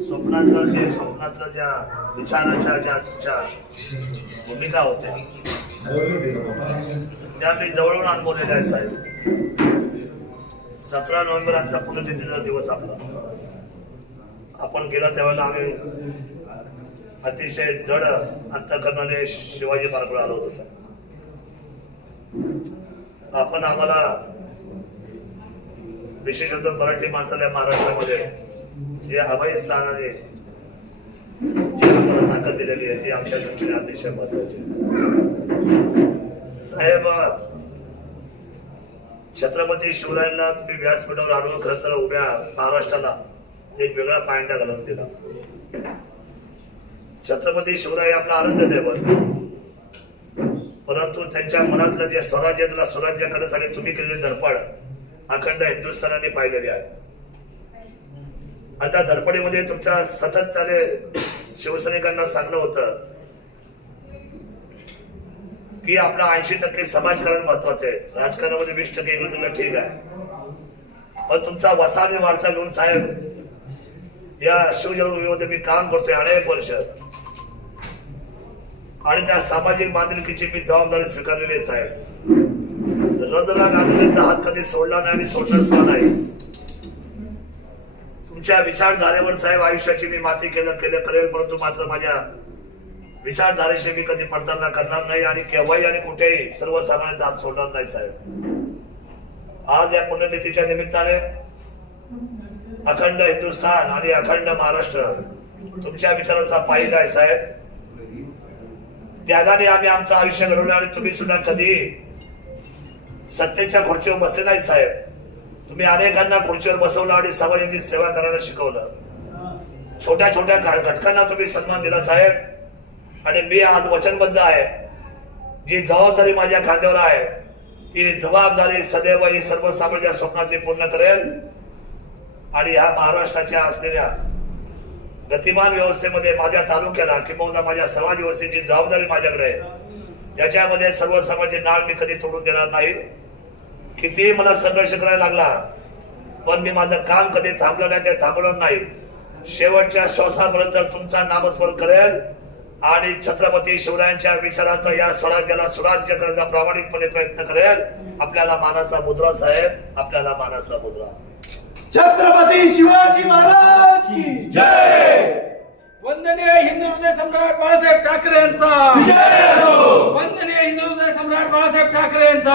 स्वप्नातलं जे स्वप्नातलं ज्या विचाराच्या ज्या तुमच्या भूमिका होत्या त्या मी जवळून अनुभवलेल्या आहे साहेब. सतरा नोव्हेंबर आजचा पुण्यतिथीचा दिवस आपला. आपण गेला त्यावेळेला आम्ही अतिशय जड अंतकरणाने शिवाजी मार्गावर आलो होतो साहेब. आपण आम्हाला विशेषतः मराठी माणसाला महाराष्ट्रामध्ये जे हवाई स्थानाने आम्हाला ताकद दिलेली आहे ती आमच्या दृष्टीने अतिशय महत्वाची साहेब छत्रपती शिवरायांना तुम्ही व्यासपीठावर आणून खरं तर उभ्या महाराष्ट्राला एक वेगळा पायंडा घालून दिला. छत्रपती शिवराय आपला आनंद दैवत. परंतु त्यांच्या मनातलं जे स्वराज्य त्याला स्वराज्य करण्यासाठी तुम्ही केलेली धडपड अखंड हिंदुस्थानाने पाहिलेली आहे. आणि त्या धडपडीमध्ये तुमच्या सतत त्याने शिवसैनिकांना सांगणं होतं की आपला ऐंशी टक्के समाजकारण महत्वाचं आहे. राजकारणामध्ये वीस टक्के इकडे तिकडे ठीक आहे. पण तुमचा वसा आणि वारसा घेऊन साहेब या शिवजन्मभूमीमध्ये मी काम करतोय अनेक वर्ष. आणि त्या सामाजिक बांधिलकीची मी जबाबदारी स्वीकारलेली आहे साहेब. रजला गाजलेचा हात कधी सोडला नाही आणि सोडणार सुद्धा नाही तुमच्या विचारधारेवर साहेब आयुष्याची मी माती केलं केलं करेल परंतु मात्र माझ्या विचारधारेशी मी कधी पडताना करणार नाही आणि केव्हाही आणि कुठेही सर्वसामान्य हात सोडणार नाही साहेब. आज या पुण्यतिथीच्या निमित्ताने अखंड हिंदुस्थान आणि अखंड महाराष्ट्र तुमच्या विचाराचा पाहिजे आहे साहेब. त्यागाने आम्ही आमचं आयुष्य घडवलं आणि तुम्ही सुद्धा कधी सत्तेच्या खुर्चीवर बसले नाही साहेब. तुम्ही अनेकांना खुर्चीवर बसवलं आणि समाजाची सेवा करायला शिकवलं. छोट्या छोट्या घटकांना तुम्ही सन्मान दिला साहेब. आणि मी आज वचनबद्ध आहे. जी जबाबदारी माझ्या खांद्यावर आहे ती जबाबदारी सदैव ही सर्वसामान्य स्वप्नात मी पूर्ण करेल. आणि ह्या महाराष्ट्राच्या असलेल्या गतिमान व्यवस्थेमध्ये माझ्या तालुक्याला किंवा माझ्या समाज व्यवस्थेची जबाबदारी माझ्याकडे आहे. त्याच्यामध्ये सर्वसामान्य नाळ मी कधी तोडून देणार नाही. कितीही मला संघर्ष करायला लागला पण मी माझं काम कधी थांबलं नाही ते थांबवणार नाही. शेवटच्या श्वासापर्यंत तुमचा नामस्मरण करेल आणि छत्रपती शिवरायांच्या विचाराचा या स्वराज्याला सुराज्य करण्याचा प्रामाणिकपणे प्रयत्न करेल. आपल्याला मानाचा मुद्रा साहेब आपल्याला मानाचा मुद्रा. छत्रपती शिवाजी महाराज की जय! वंदनीय हिंदू हृदय सम्राट बाळासाहेब ठाकरे यांचा. विजय असो! वंदनीय हिंदू हृदय सम्राट बाळासाहेब ठाकरे यांचा.